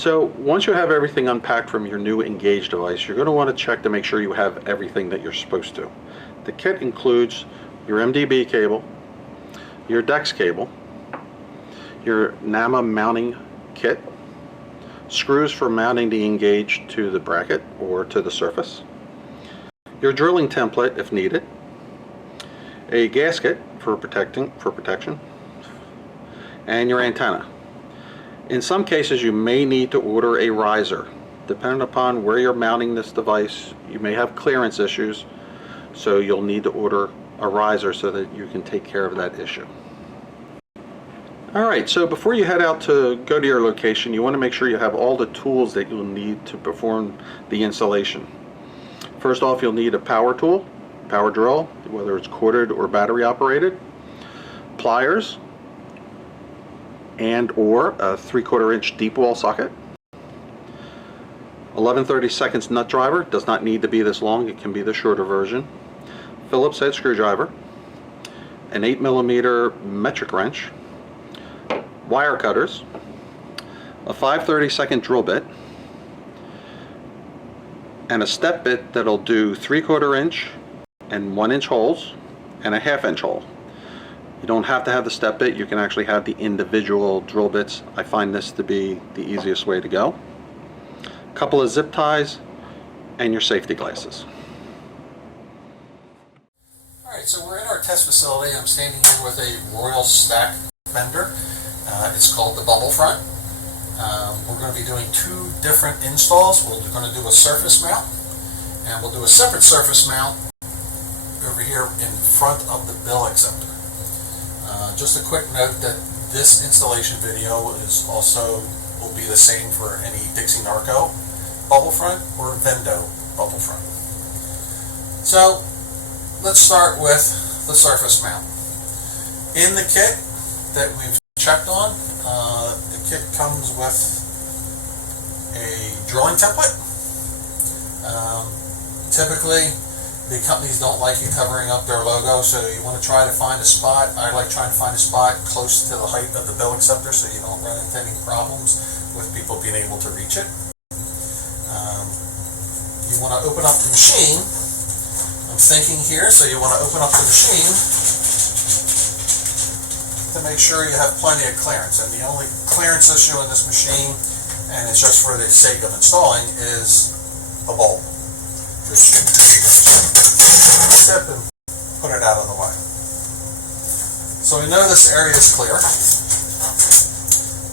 So once you have everything unpacked from your new Engage device, you're going to want to check to make sure you have everything that you're supposed to. The kit includes your MDB cable, your DEX cable, your NAMA mounting kit, screws for mounting the Engage to the bracket or to the surface, your drilling template if needed, a gasket for protection, and your antenna. In some cases you may need to order a riser. Depending upon where you're mounting this device, you may have clearance issues, so you'll need to order a riser so that you can take care of that issue. Alright, so before you head out to go to your location, you want to make sure you have all the tools that you'll need to perform the installation. First off, you'll need a power tool, power drill, whether it's corded or battery operated, pliers, and or a 3/4 inch deep wall socket. 11/32 nut driver, does not need to be this long, it can be the shorter version. Phillips head screwdriver, an 8mm metric wrench, wire cutters, a 5/32 drill bit, and a step bit that'll do 3/4 inch and 1 inch holes and a 1/2 inch hole. You don't have to have the step bit, you can actually have the individual drill bits. I find this to be the easiest way to go. A couple of zip ties and your safety glasses. Alright, so we're in our test facility. I'm standing here with a Royal Stack fender. It's called the Bubble Front. We're going to be doing two different installs. We're going to do a surface mount, and we'll do a separate surface mount over here in front of the bill acceptor. Just a quick note that this installation video will be the same for any Dixie Narco bubble front or Vendo bubble front. So let's start with the surface mount. In the kit that we've checked on, the kit comes with a drilling template. Typically the companies don't like you covering up their logo, so you want to try to find a spot. I like trying to find a spot close to the height of the bill acceptor so you don't run into any problems with people being able to reach it. You want to open up the machine. I'm thinking here, so you want to open up the machine to make sure you have plenty of clearance. And the only clearance issue in this machine, and it's just for the sake of installing, is a bulb. Tip and put it out of the way. So we know this area is clear.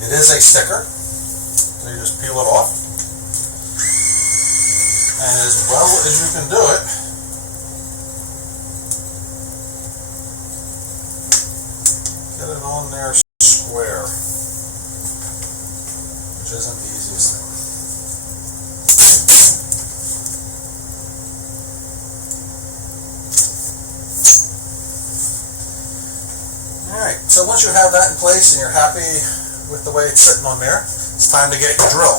It is a sticker, so you just peel it off. And as well as you can do it, get it on there square, which isn't the easiest thing. Alright, so once you have that in place and you're happy with the way it's sitting on there, it's time to get your drill.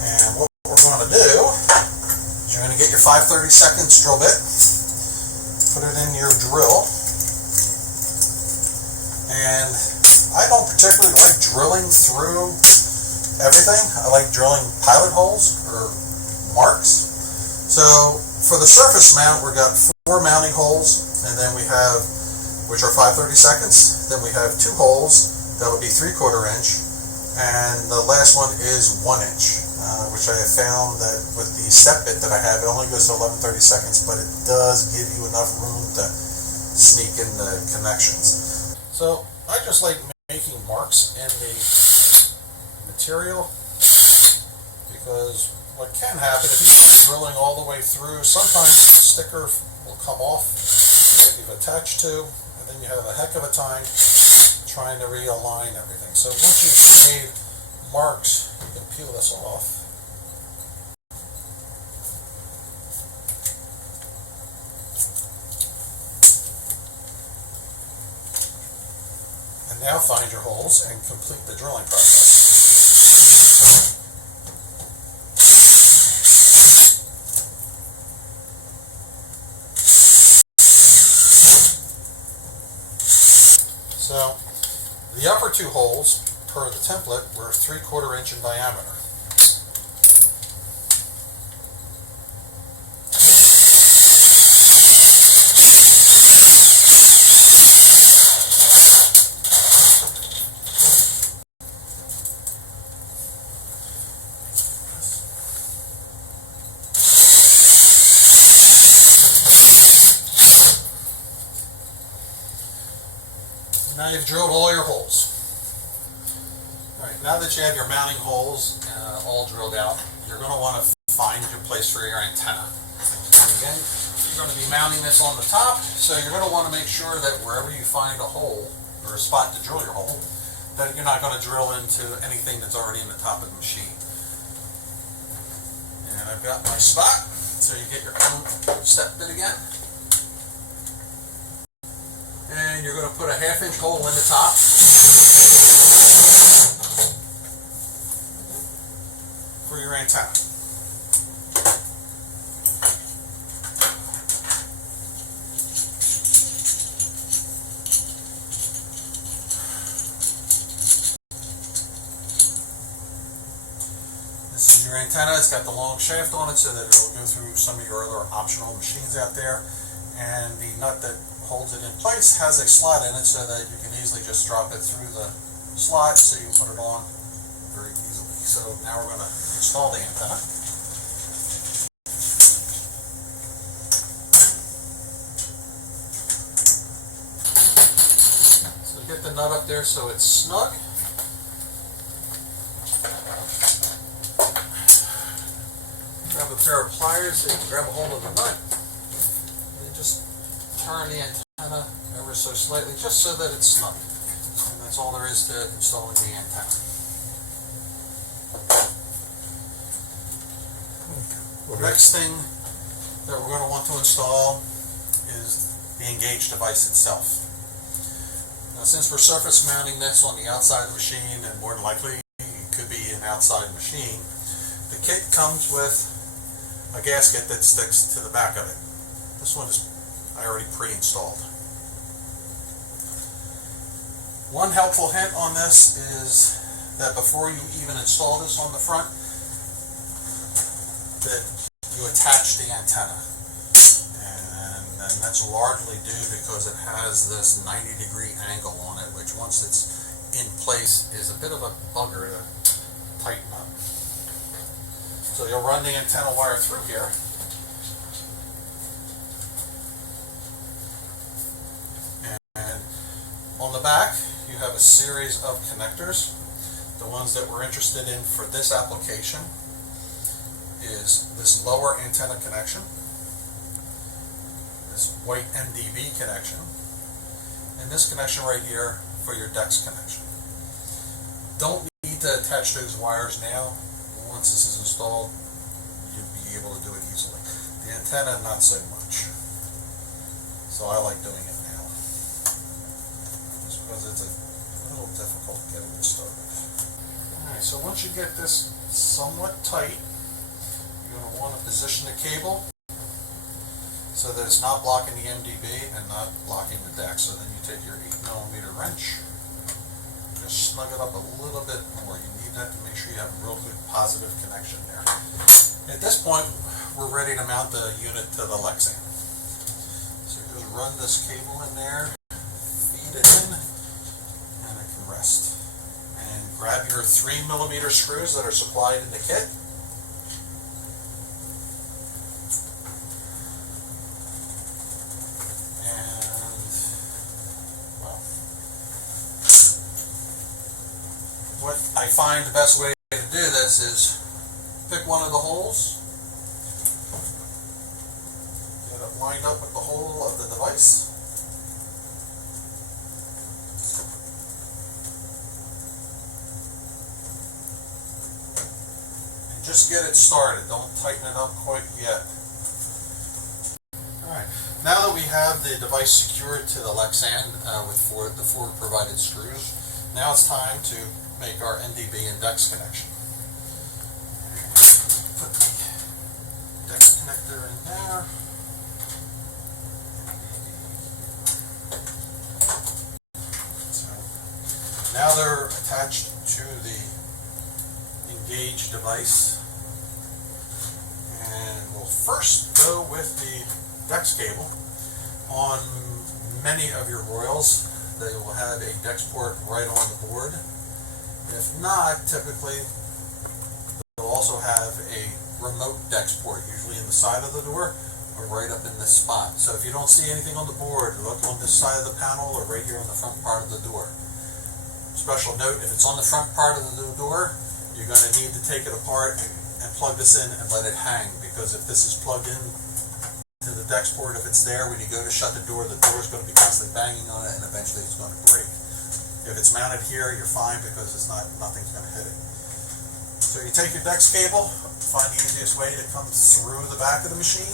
And what we're going to do is you're going to get your 5/32 drill bit, put it in your drill, and I don't particularly like drilling through everything. I like drilling pilot holes or marks. So for the surface mount, we've got 4 mounting holes, and then we have, which are 5/32. Then we have 2 holes that would be 3/4 inch, and the last one is 1 inch, which I have found that with the step bit that I have, it only goes to 11/32, but it does give you enough room to sneak in the connections. So I just like making marks in the material, because what can happen if you keep drilling all the way through, sometimes the sticker will come off that you've attached to, and then you have a heck of a time trying to realign everything. So once you've made marks, you can peel this off. And now find your holes and complete the drilling process. So the upper 2 holes per the template, were 3/4 inch in diameter. Now you've drilled all your holes. Alright, now that you have your mounting holes all drilled out, you're going to want to find your place for your antenna. Again, you're going to be mounting this on the top, so you're going to want to make sure that wherever you find a hole, or a spot to drill your hole, that you're not going to drill into anything that's already in the top of the machine. And I've got my spot, so you get your own step bit again. And you're going to put a 1/2 inch hole in the top. For your antenna. This is your antenna. It's got the long shaft on it so that it'll go through some of your other optional machines out there. And the nut that holds it in place has a slot in it so that you can easily just drop it through the slot so you put it on very easily. So now we're going to install the antenna. So get the nut up there so it's snug. Grab a pair of pliers so you can grab a hold of the nut. And just turn the antenna ever so slightly just so that it's snug. And that's all there is to installing the antenna. The next thing that we're going to want to install is the engage device itself. Now, since we're surface mounting this on the outside of the machine, and more than likely it could be an outside machine, the kit comes with a gasket that sticks to the back of it. This one is I already pre-installed. One helpful hint on this is that before you even install this on the front, that you attach the antenna, and that's largely due because it has this 90-degree angle on it, which once it's in place is a bit of a bugger to tighten up. So you'll run the antenna wire through here, and on the back you have a series of connectors. The ones that we're interested in for this application is this lower antenna connection, this white MDB connection, and this connection right here for your DEX connection. Don't need to attach those wires now. Once this is installed, you'll be able to do it easily. The antenna, not so much. So I like doing it now, just because it's a little difficult getting it started. Alright, so once you get this somewhat tight, you're going to want to position the cable so that it's not blocking the MDB and not blocking the deck. So then you take your 8mm wrench, just snug it up a little bit more. You need that to make sure you have a real good positive connection there. At this point, we're ready to mount the unit to the Lexan. So you just run this cable in there, feed it in, and it can rest. And grab your 3mm screws that are supplied in the kit. What I find the best way to do this is pick one of the holes, get it lined up with the hole of the device, and just get it started. Don't tighten it up quite yet. Alright, now that we have the device secured to the Lexan with the four provided screws, now it's time to make our NDB and DEX connection. Put the DEX connector in there. So now they're attached to engage device. And we'll first go with the DEX cable. On many of your Royals, they will have a DEX port right on the board. If not, typically they'll also have a remote DEX port, usually in the side of the door or right up in this spot. So if you don't see anything on the board, look on this side of the panel or right here on the front part of the door. Special note, if it's on the front part of the door, you're going to need to take it apart and plug this in and let it hang, because if this is plugged in to the DEX port, if it's there, when you go to shut the door is going to be constantly banging on it and eventually it's going to break. If it's mounted here, you're fine because it's nothing's going to hit it. So you take your DEX cable, find the easiest way to come through the back of the machine.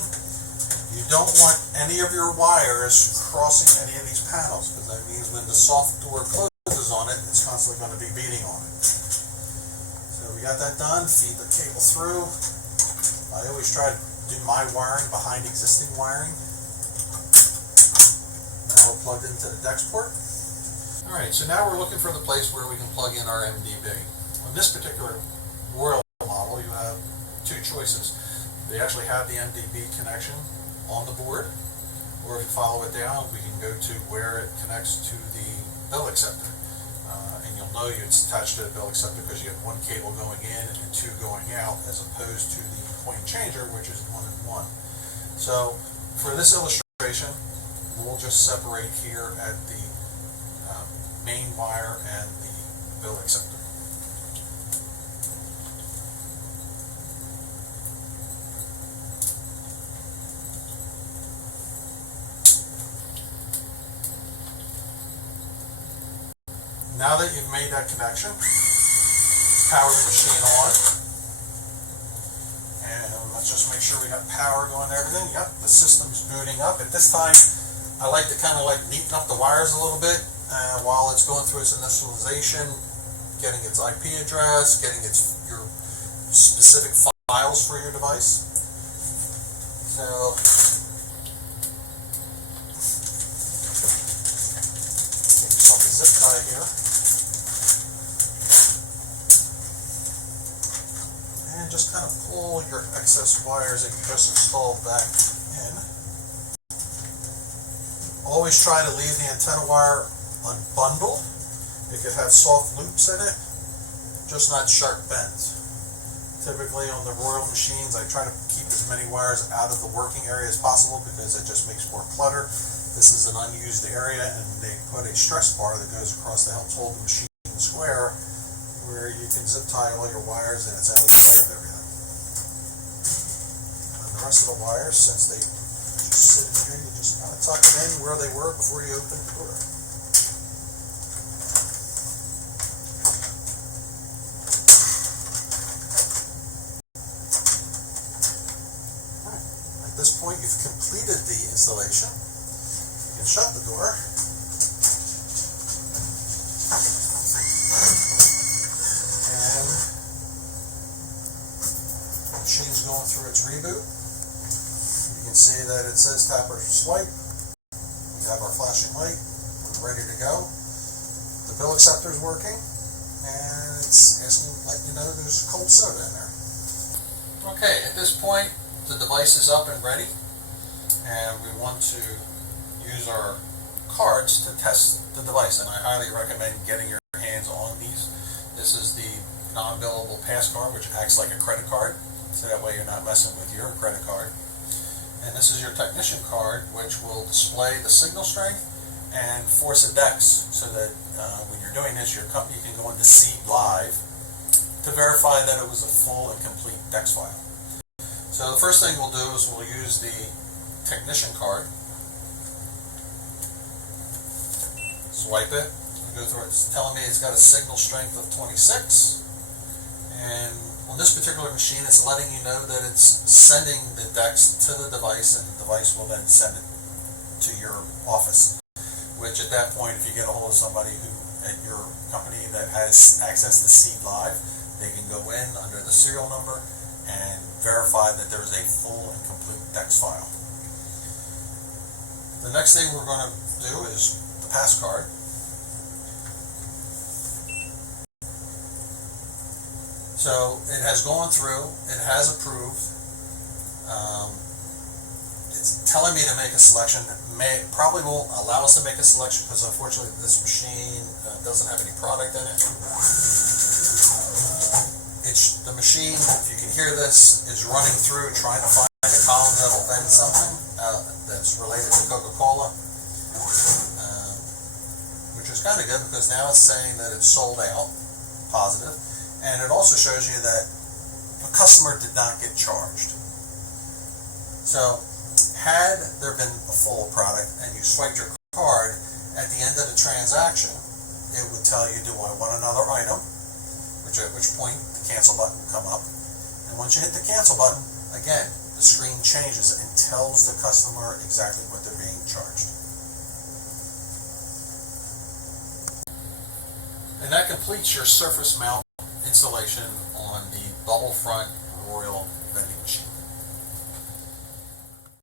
You don't want any of your wires crossing any of these panels, because that means when the soft door closes on it, it's constantly going to be beating on it. So we got that done, feed the cable through. I always try to do my wiring behind existing wiring. Now we're plugged into the DEX port. Alright, so now we're looking for the place where we can plug in our MDB. On this particular Royal model, you have two choices. They actually have the MDB connection on the board, or if you follow it down, we can go to where it connects to the bill acceptor. And you'll know it's attached to the bill acceptor because you have one cable going in and two going out, as opposed to the point changer, which is 1 and 1. So for this illustration, we'll just separate here at the main wire and the bill acceptor. Now that you've made that connection, power the machine on. And let's just make sure we got power going and everything. Yep, the system's booting up. At this time, I like to kind of neaten up the wires a little bit while it's going through its initialization, getting its IP address, getting your specific files for your device. So get yourself a zip tie here. And just kind of pull your excess wires that you just installed back in. Always try to leave the antenna wire unbundled. It could have soft loops in it, just not sharp bends. Typically on the Royal machines, I try to keep as many wires out of the working area as possible because it just makes more clutter. This is an unused area, and they put a stress bar that goes across that helps hold the machine square, where you can zip tie all your wires and it's out of the way of everything. And the rest of the wires, since they just sit in here, you just kind of tuck them in where they were before you open the door. At this point, you've completed the installation. You can shut the door. Machine's going through its reboot. You can see that it says tap or swipe. We have our flashing light. We're ready to go. The bill acceptor is working, and it's asking to let you know there's cold soda in there. Okay, at this point, the device is up and ready, and we want to use our cards to test the device, and I highly recommend getting your hands on these. This is the non-billable pass card, which acts like a credit card. So that way you're not messing with your credit card. And this is your technician card, which will display the signal strength and force a DEX, so that when you're doing this, your company can go into Seed Live to verify that it was a full and complete DEX file. So the first thing we'll do is we'll use the technician card. Swipe it. Go through it. It's telling me it's got a signal strength of 26. And on this particular machine, it's letting you know that it's sending the DEX to the device, and the device will then send it to your office. Which at that point, if you get a hold of somebody at your company that has access to Seed Live, they can go in under the serial number and verify that there is a full and complete DEX file. The next thing we're going to do is the pass card. So it has gone through, it has approved. It's telling me to make a selection. Probably won't allow us to make a selection because unfortunately this machine doesn't have any product in it. It's the machine, if you can hear this, is running through trying to find a column that'll vend something that's related to Coca-Cola, which is kind of good because now it's saying that it's sold out, positive, and it also shows you that the customer did not get charged. So had there been a full product and you swiped your card at the end of the transaction, it would tell you, do I want another item? At which point the cancel button will come up. And once you hit the cancel button, again, the screen changes and tells the customer exactly what they're being charged. And that completes your surface mount installation on the bubble front Royal vending